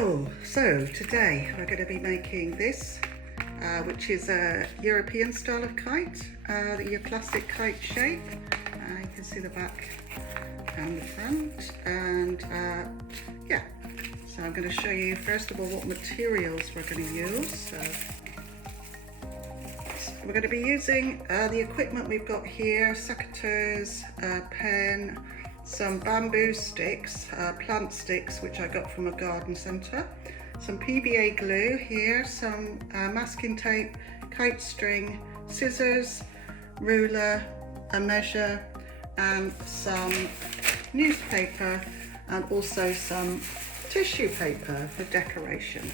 Hello, so today we're going to be making this, which is a European style of kite, your classic kite shape. You can see the back and the front, and yeah, so I'm going to show you first of all what materials we're going to use. So we're going to be using the equipment we've got here: secateurs, pen, some bamboo sticks, plant sticks which I got from a garden centre, some PVA glue here, some masking tape, kite string, scissors, ruler, a measure, and some newspaper, and also some tissue paper for decoration.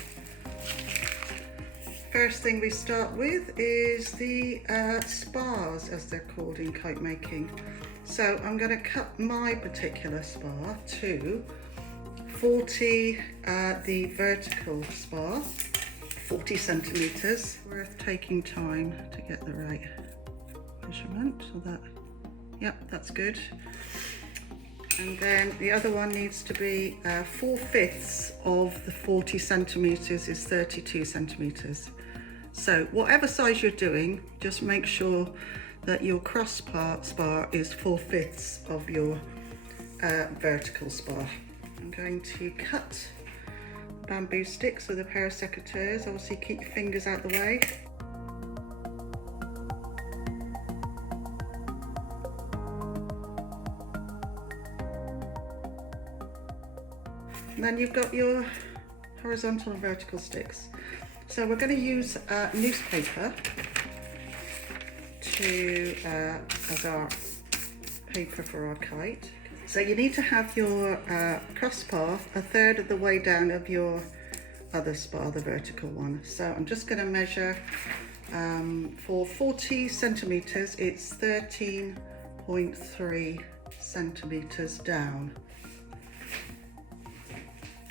First thing we start with is the spars, as they're called in kite making. So I'm going to cut my particular spar to 40, the vertical spar, 40 centimetres. Worth taking time to get the right measurement. So that, yep, that's good. And then the other one needs to be 4/5 of the 40 centimetres is 32 centimetres. So whatever size you're doing, just make sure that your cross spar is 4/5 of your vertical spar. I'm going to cut bamboo sticks with a pair of secateurs. Obviously keep your fingers out the way. And then you've got your horizontal and vertical sticks. So we're going to use newspaper as our paper for our kite. So you need to have your crossbar 1/3 of the way down of your other spar, the vertical one. So I'm just going to measure for 40 centimetres, it's 13.3 centimetres down.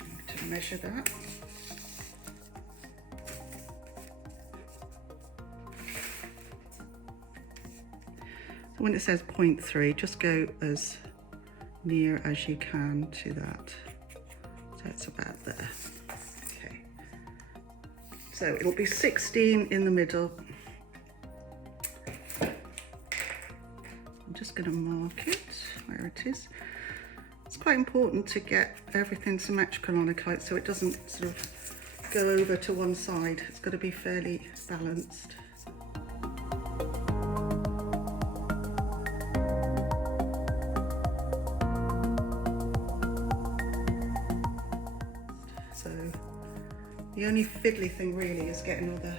I'm going to measure that. When it says 0.3, just go as near as you can to that. So it's about there. Okay. So it'll be 16 in the middle. I'm just going to mark it where it is. It's quite important to get everything symmetrical on a kite so it doesn't sort of go over to one side. It's got to be fairly balanced. So the only fiddly thing really is getting all the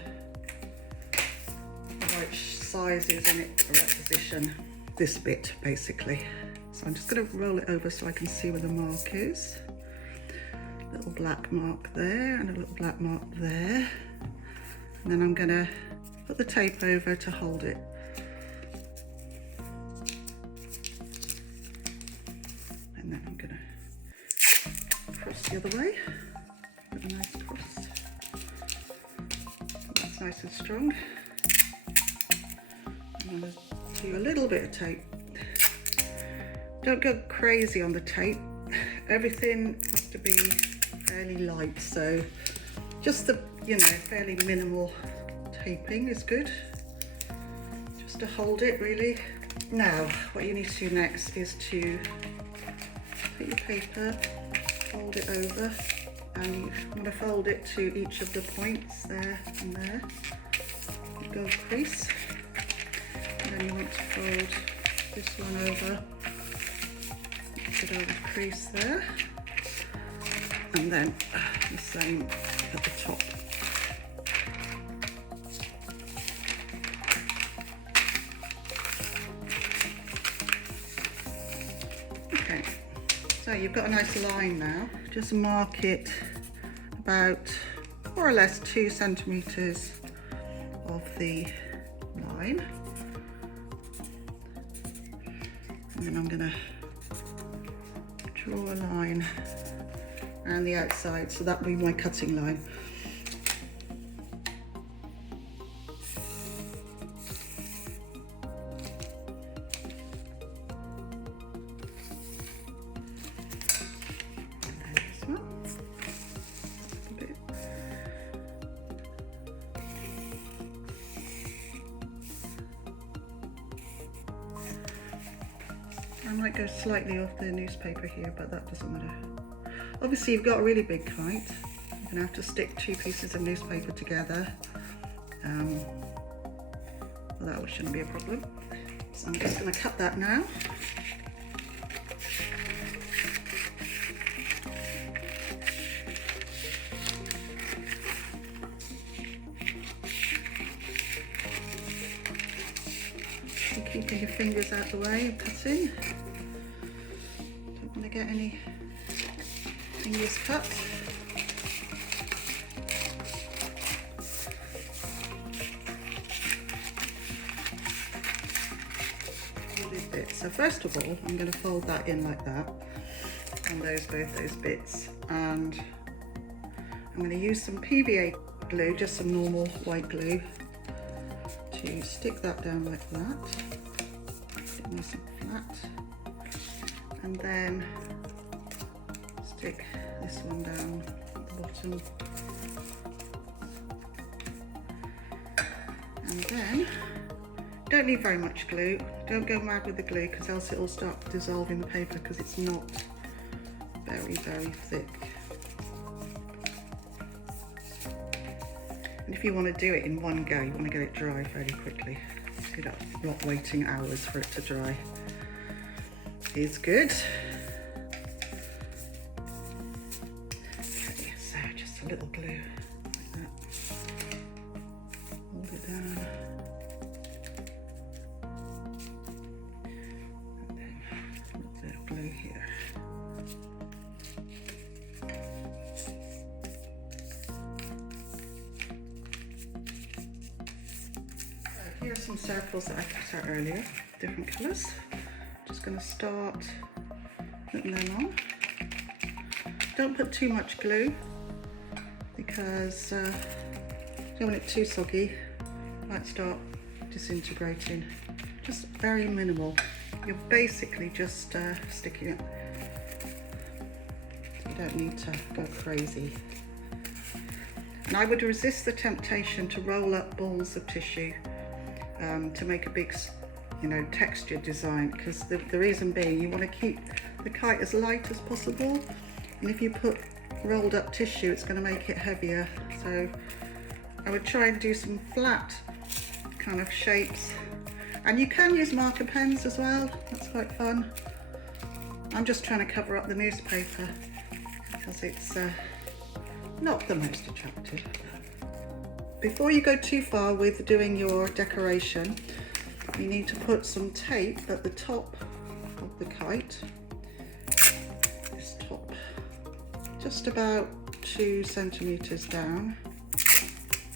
right sizes in it, the right position. This bit basically. So I'm just going to roll it over so I can see where the mark is. Little black mark there and a little black mark there. And then I'm going to put the tape over to hold it. And then I'm going to cross the other way. Put a nice cross. That's nice and strong. I'm going to do a little bit of tape. Don't go crazy on the tape. Everything has to be fairly light, so just the, fairly minimal taping is good. Just to hold it really. Now, what you need to do next is to put your paper, fold it over, and you want to fold it to each of the points there and there. Go crease. And then you want to fold this one over. Put over the crease there, and then the same at the top. Okay, so you've got a nice line now. Just mark it about more or less 2 centimetres of the line, and then I'm going to draw a line around the outside, so that will be my cutting line. And this one. I might go slightly off the newspaper here, but that doesn't matter. Obviously you've got a really big kite. You're going to have to stick 2 pieces of newspaper together. Well, that shouldn't be a problem. So I'm just going to cut that now. Keeping your fingers out the way of cutting. Don't want to get any fingers cut. So first of all, I'm going to fold that in like that, and both those bits, and I'm going to use some PVA glue, just some normal white glue, to stick that down like that. Stick nice and flat, and then stick this one down at the bottom, and then don't need very much glue. Don't go mad with the glue, because else it will start dissolving the paper, because it's not very thick. And if you want to do it in one go, you want to get it dry fairly quickly. So you're not waiting hours for it to dry. Is good. Okay, so just a little glue like that. Hold it down. And then a little bit of glue here. Here are some circles that I cut out earlier, different colours. Just going to start putting them on. Don't put too much glue, because you don't want it too soggy. It might start disintegrating. Just very minimal. You're basically just sticking it. You don't need to go crazy. And I would resist the temptation to roll up balls of tissue to make a big, textured design, because the reason being, you want to keep the kite as light as possible, and if you put rolled up tissue, it's going to make it heavier. So I would try and do some flat kind of shapes, and you can use marker pens as well. That's quite fun. I'm just trying to cover up the newspaper because it's not the most attractive. Before you go too far with doing your decoration, you need to put some tape at the top of the kite, this top, just about 2 centimeters down,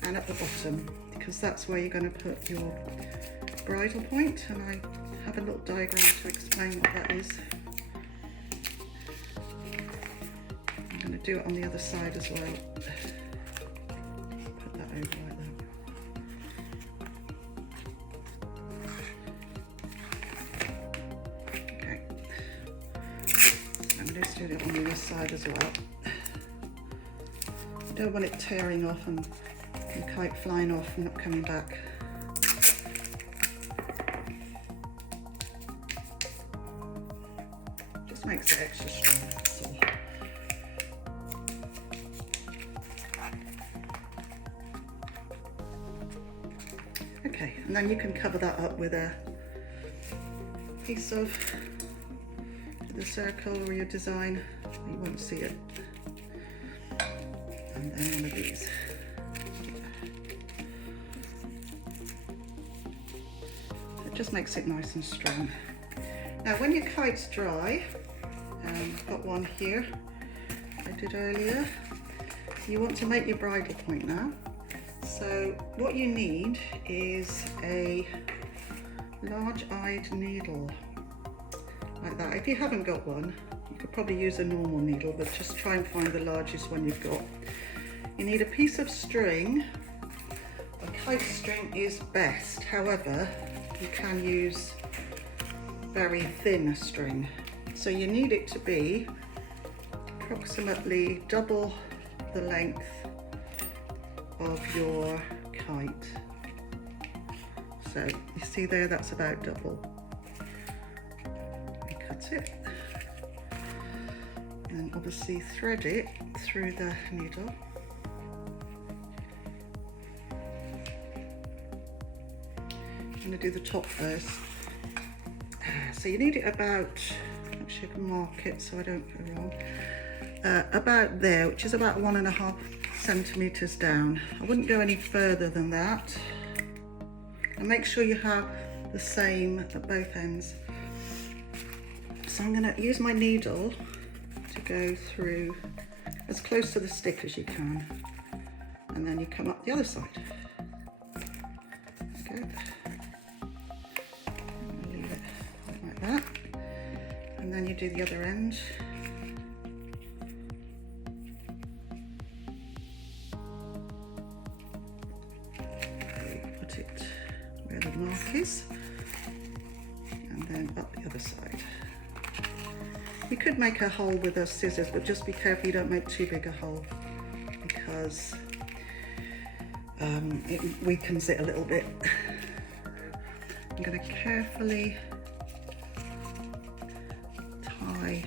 and at the bottom, because that's where you're going to put your bridle point, and I have a little diagram to explain what that is. I'm going to do it on the other side as well. Put that over like that. Okay. I'm going to do it on the other side as well. I don't want it tearing off and the kite flying off and not coming back. Just makes it extra strong. So. Okay, and then you can cover that up with a piece of the circle or your design. You won't see it. And then one of these. It just makes it nice and strong. Now when your kite's dry, I've got one here I did earlier, you want to make your bridle point now. So what you need is a large-eyed needle, like that. If you haven't got one, you could probably use a normal needle, but just try and find the largest one you've got. You need a piece of string. A kite string is best, however, you can use very thin string. So you need it to be approximately double the length of your kite. So you see there, that's about double. You that's it. And obviously thread it through the needle. I'm going to do the top first. So you need it about, actually I can mark it so I don't go wrong, about there, which is about 1.5 centimeters down. I wouldn't go any further than that. And make sure you have the same at both ends. So I'm going to use my needle to go through as close to the stick as you can, and then you come up the other side. Okay. Leave it like that, and then you do the other end. Put it where the mark is, and then up the other side. You could make a hole with the scissors, but just be careful you don't make too big a hole, because it weakens it a little bit. I'm going to carefully tie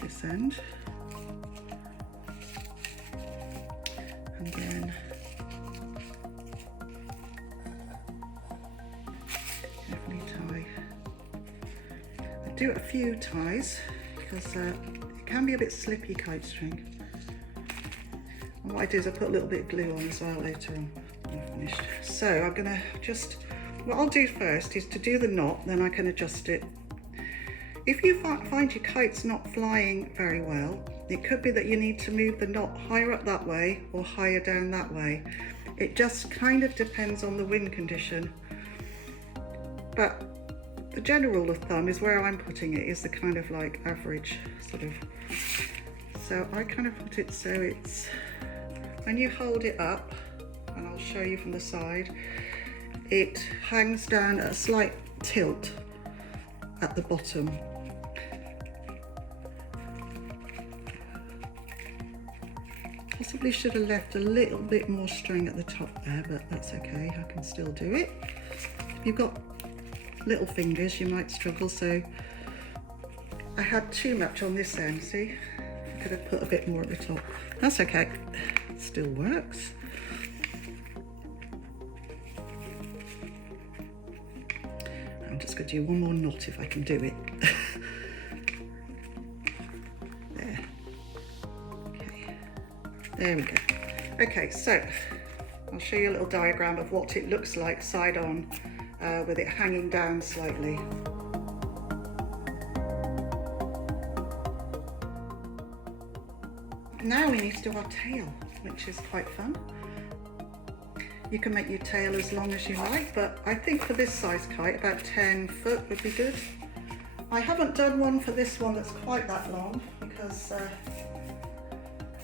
this end, and then carefully tie. I do a few ties because it can be a bit slippy, kite string. And what I do is I put a little bit of glue on as well later on when I'm finished. So I'm going to just, what I'll do first is to do the knot, then I can adjust it. If you find your kite's not flying very well, it could be that you need to move the knot higher up that way or higher down that way. It just kind of depends on the wind condition. But the general rule of thumb is where I'm putting it is the kind of like average sort of. So I kind of put it so it's, when you hold it up, and I'll show you from the side, it hangs down at a slight tilt at the bottom. Possibly should have left a little bit more string at the top there, but that's okay, I can still do it. If you've got little fingers, you might struggle, so I had too much on this end, see? I could have put a bit more at the top. That's okay, it still works. I'm just going to do one more knot if I can do it. There. Okay. There we go. Okay, so I'll show you a little diagram of what it looks like side on with it hanging down slightly. Now we need to do our tail, which is quite fun. You can make your tail as long as you like, but I think for this size kite, about 10 foot would be good. I haven't done one for this one that's quite that long because I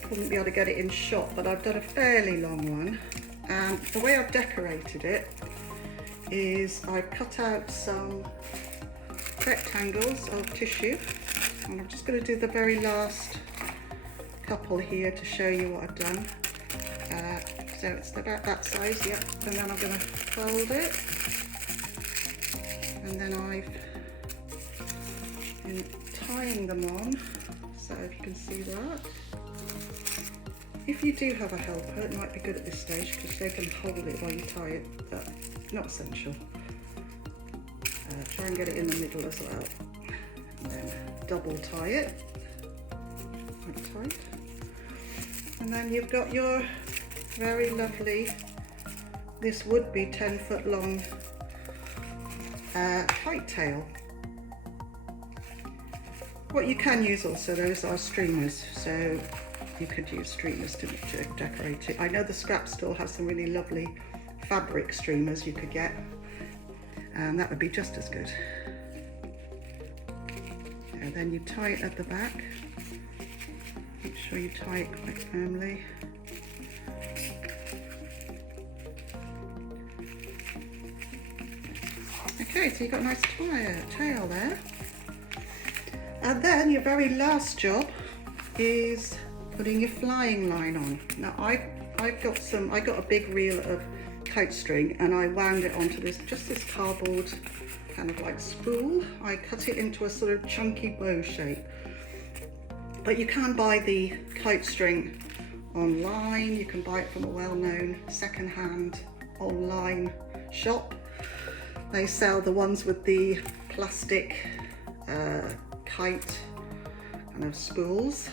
wouldn't be able to get it in shot, but I've done a fairly long one. And the way I've decorated it is I've cut out some rectangles of tissue, and I'm just going to do the very last couple here to show you what I've done. So it's about that size, yep. And then I'm going to fold it, and then I've been tying them on, so if you can see that. If you do have a helper, it might be good at this stage because they can hold it while you tie it, but not essential. Try and get it in the middle as well, and then double tie it, quite tight. And then you've got your very lovely, this would be 10 foot long kite tail. What you can use also, those are streamers, so you could use streamers to decorate it. I know the scrap store has some really lovely fabric streamers you could get, and that would be just as good. And then you tie it at the back. Make sure you tie it quite firmly. Okay, so you've got a nice tail there. And then your very last job is putting your flying line on. Now I got a big reel of kite string and I wound it onto this, just this cardboard kind of like spool. I cut it into a sort of chunky bow shape. But you can buy the kite string online. You can buy it from a well-known second-hand online shop. They sell the ones with the plastic kite kind of spools.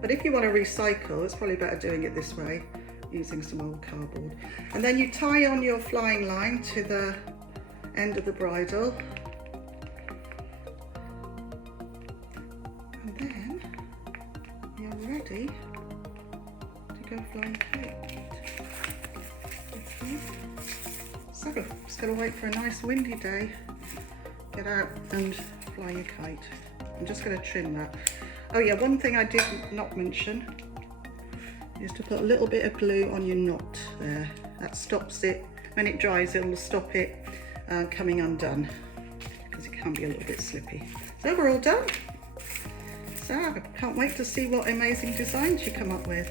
But if you want to recycle, it's probably better doing it this way, using some old cardboard. And then you tie on your flying line to the end of the bridle. And then you're ready to go flying kite. Okay. So, just gotta wait for a nice windy day. Get out and fly your kite. I'm just gonna trim that. Oh yeah, one thing I did not mention is to put a little bit of glue on your knot there. That stops it, when it dries it will stop it coming undone, because it can be a little bit slippy. So we're all done. So I can't wait to see what amazing designs you come up with.